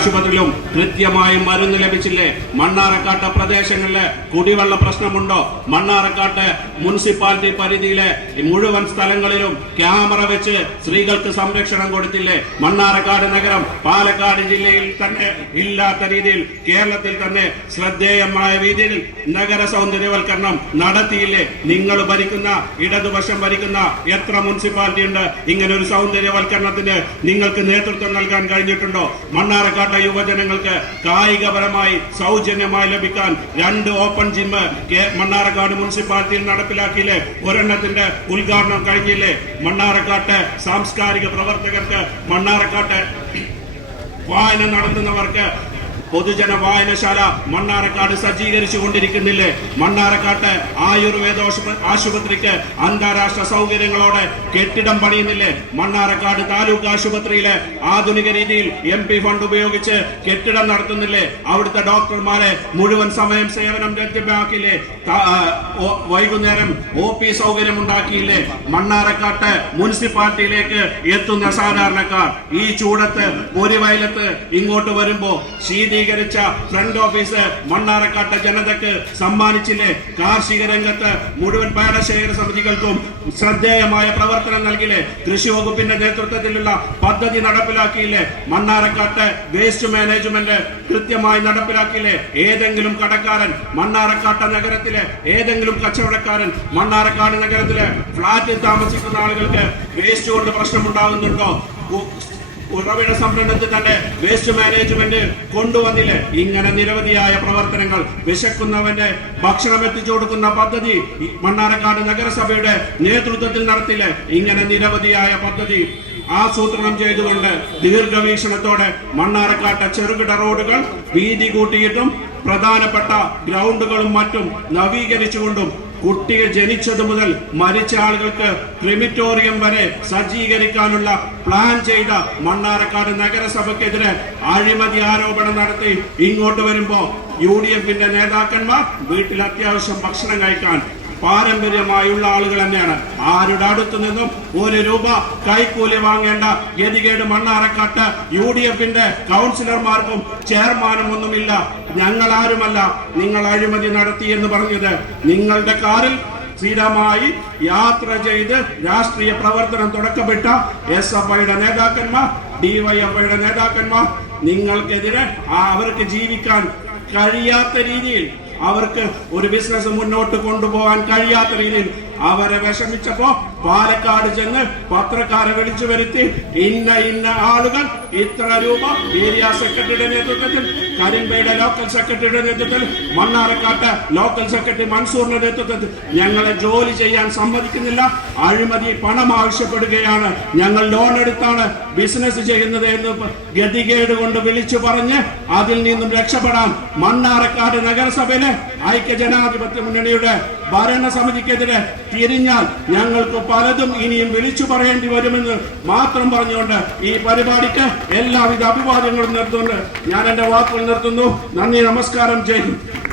ആശുപത്രിയിലും കൃത്യമായി മരുന്ന് ലഭിച്ചില്ലേ? മണ്ണാർക്കാട് പ്രദേശങ്ങളിലെ കുടിവെള്ള പ്രശ്നമുണ്ടോ? മണ്ണാർക്കാട് മുനിസിപ്പാലിറ്റി പരിധിയിലെ മുഴുവൻ സ്ഥലങ്ങളിലും ക്യാമറ വെച്ച് സ്ത്രീകൾക്ക് സംരക്ഷണം കൊടുത്തില്ലേ? മണ്ണാർക്കാട് നഗരം പാലക്കാട് ജില്ലയിൽ തന്നെ ഇല്ലാത്ത രീതിയിൽ കേരളത്തിൽ തന്നെ ശ്രദ്ധേയമായ രീതിയിൽ നഗര സൗന്ദര്യവൽക്കരണം നടത്തിയില്ലേ? നിങ്ങൾ ഭരിക്കുന്ന ഇടതുപക്ഷം ഭരിക്കുന്ന എത്ര മുനിസിപ്പാലിറ്റി ഉണ്ട്? ഇങ്ങനെ ഒരു സൗന്ദര്യവൽക്കരണത്തിന് നിങ്ങൾക്ക് നേതൃത്വം നൽകാൻ കഴിഞ്ഞിട്ടുണ്ടോ? മണ്ണാർക്കാട് യുവജനങ്ങൾക്ക് കായികപരമായി സൗജന്യമായി ലഭിക്കാൻ 2 ഓപ്പൺ ജിം മണ്ണാർക്കാട് മുനിസിപ്പാലിറ്റിയിൽ നടപ്പിലാക്കിയില്ലേ? ഒരെണ്ണത്തിന്റെ ഉദ്ഘാടനം കഴിഞ്ഞില്ലേ? മണ്ണാർക്കാട് സാംസ്കാരിക പ്രവർത്തകർക്ക്, മണ്ണാർക്കാട് വായന നടത്തുന്നവർക്ക് പൊതുജന വായനശാല മണ്ണാർക്കാട് സജ്ജീകരിച്ചു കൊണ്ടിരിക്കുന്നില്ലേ? മണ്ണാർക്കാട് ആയുർവേദ ആശുപത്രിക്ക് അന്താരാഷ്ട്ര സൗകര്യങ്ങളോടെ കെട്ടിടം പണിയുന്നില്ലേ? മണ്ണാർക്കാട് താലൂക്ക് ആശുപത്രിയിലെ ആധുനിക രീതിയിൽ MP ഫണ്ട് ഉപയോഗിച്ച് കെട്ടിടം നടത്തുന്നില്ലേ? അവിടുത്തെ ഡോക്ടർമാരെ മുഴുവൻ സമയം സേവനം ലഭ്യമാക്കിയില്ലേ? വൈകുന്നേരം OP സൗകര്യം ഉണ്ടാക്കിയില്ലേ? മണ്ണാർക്കാട് മുനിസിപ്പാലിറ്റിയിലേക്ക് എത്തുന്ന സാധാരണക്കാർ ഈ ചൂടത്ത് പൊരിവയലത്ത് ഇങ്ങോട്ട് വരുമ്പോ ശീതീകരിച്ച ഫ്രണ്ട് ഓഫീസ് മണ്ണാർക്കാട് ജനതയ്ക്ക് സമ്മാനിച്ചില്ലേ? കാർഷിക രംഗത്ത് മുഴുവൻ പാടശേഖര സമിതികൾക്കും ശ്രദ്ധേയമായ പ്രവർത്തനം നൽകിയില്ലേ? കൃഷി വകുപ്പിന്റെ നേതൃത്വത്തിലുള്ള പദ്ധതി നടപ്പിലാക്കിയില്ലേ? മണ്ണാർക്കാട് വേസ്റ്റ് മാനേജ്മെന്റ് കൃത്യമായി നടപ്പിലാക്കിയില്ലേ? ഏതെങ്കിലും കടക്കാരൻ മണ്ണാർക്കാട് നഗരത്തിലെ ഏതെങ്കിലും കച്ചവടക്കാരൻ മണ്ണാർക്കാട് നഗരത്തിലെ ഫ്ളാറ്റിൽ താമസിക്കുന്ന ആളുകൾക്ക് വേസ്റ്റ് കൊണ്ട് പ്രശ്നമുണ്ടാകുന്നുണ്ടോ? ഉറവിട സംഭരണത്തിൽ തന്നെ വേസ്റ്റ് മാനേജ്മെന്റ് കൊണ്ടുവന്നില്ലേ? ഇങ്ങനെ നിരവധിയായ പ്രവർത്തനങ്ങൾ, വിശക്കുന്നവന്റെ ഭക്ഷണം എത്തിച്ചു കൊടുക്കുന്ന പദ്ധതി മണ്ണാർക്കാട് നഗരസഭയുടെ നേതൃത്വത്തിൽ നടത്തില്ലേ? ഇങ്ങനെ നിരവധിയായ പദ്ധതി ആസൂത്രണം ചെയ്തുകൊണ്ട് ദീർഘവീക്ഷണത്തോടെ മണ്ണാർക്കാട് ചെറുകിട റോഡുകൾ വീതി കൂട്ടിയിട്ടും പ്രധാനപ്പെട്ട ഗ്രൗണ്ടുകളും മറ്റും നവീകരിച്ചുകൊണ്ടും കുട്ടികൾ ജനിച്ചതു മുതൽ മരിച്ച ആളുകൾക്ക് ക്രിമിറ്റോറിയം വരെ സജ്ജീകരിക്കാനുള്ള പ്ലാൻ ചെയ്ത മണ്ണാർക്കാട് നഗരസഭയ്ക്കെതിരെ അഴിമതി ആരോപണം നടത്തി ഇങ്ങോട്ട് വരുമ്പോ UDFന്റെ നേതാക്കന്മാർ വീട്ടിൽ അത്യാവശ്യം ഭക്ഷണം കഴിക്കാൻ പാരമ്പര്യമായുള്ള ആളുകൾ തന്നെയാണ്. ആരുടെ അടുത്തു നിന്നും 1 രൂപ കൈക്കൂലി വാങ്ങേണ്ട ഗതികേട് മണ്ണാർക്കാട് UDFന്റെ കൗൺസിലർമാർക്കും ചെയർമാനും ഒന്നുമില്ല. ഞങ്ങൾ ആരുമല്ല നിങ്ങൾ അഴിമതി നടത്തി എന്ന് പറഞ്ഞത്. നിങ്ങളുടെ കാറിൽ സ്ഥിരമായി യാത്ര ചെയ്ത് രാഷ്ട്രീയ പ്രവർത്തനം തുടക്കപ്പെട്ട SFIയുടെ നേതാക്കന്മാർ, DYFIയുടെ നേതാക്കന്മാർ നിങ്ങൾക്കെതിരെ അവർക്ക് ജീവിക്കാൻ കഴിയാത്ത രീതിയിൽ, അവർക്ക് ഒരു ബിസിനസ് മുന്നോട്ട് കൊണ്ടുപോകാൻ കഴിയാത്ത രീതിയിൽ അവരെ വിഷമിച്ചപ്പോ പാലക്കാട് ചെന്ന് പത്രക്കാരെ വിളിച്ചു വരുത്തി ഇന്ന ആളുകൾ ഇത്ര രൂപ ഏരിയ സെക്രട്ടറിയുടെ നേതൃത്വത്തിൽ, കരിമ്പയുടെ ലോക്കൽ സെക്രട്ടറിയുടെ നേതൃത്വത്തിൽ, മണ്ണാർക്കാട് ലോക്കൽ സെക്രട്ടറി മൻസൂറിന്റെ നേതൃത്വത്തിൽ ഞങ്ങളെ ജോലി ചെയ്യാൻ സമ്മതിക്കുന്നില്ല, അഴിമതി പണം ആവശ്യപ്പെടുകയാണ്, ഞങ്ങൾ ലോൺ എടുത്താണ് ബിസിനസ് ചെയ്യുന്നത് എന്ന് ഗതികേട് കൊണ്ട് വിളിച്ചു പറഞ്ഞ് അതിൽ നിന്നും രക്ഷപ്പെടാൻ മണ്ണാർക്കാട് നഗരസഭയിലെ ഐക്യജനാധിപത്യ മുന്നണിയുടെ ഭരണസമിതിക്കെതിരെ തിരിഞ്ഞാൽ ഞങ്ങൾക്ക് പലതും ഇനിയും വിളിച്ചു പറയേണ്ടി വരുമെന്ന് മാത്രം പറഞ്ഞുകൊണ്ട് ഈ പരിപാടിക്ക് എല്ലാവിധ അഭിവാദ്യങ്ങളും നിർത്തുന്നുണ്ട്. ഞാൻ എന്റെ വാക്കുകൾ നിർത്തുന്നു. നന്ദി, നമസ്കാരം, ജയ് ഹിന്ദ്.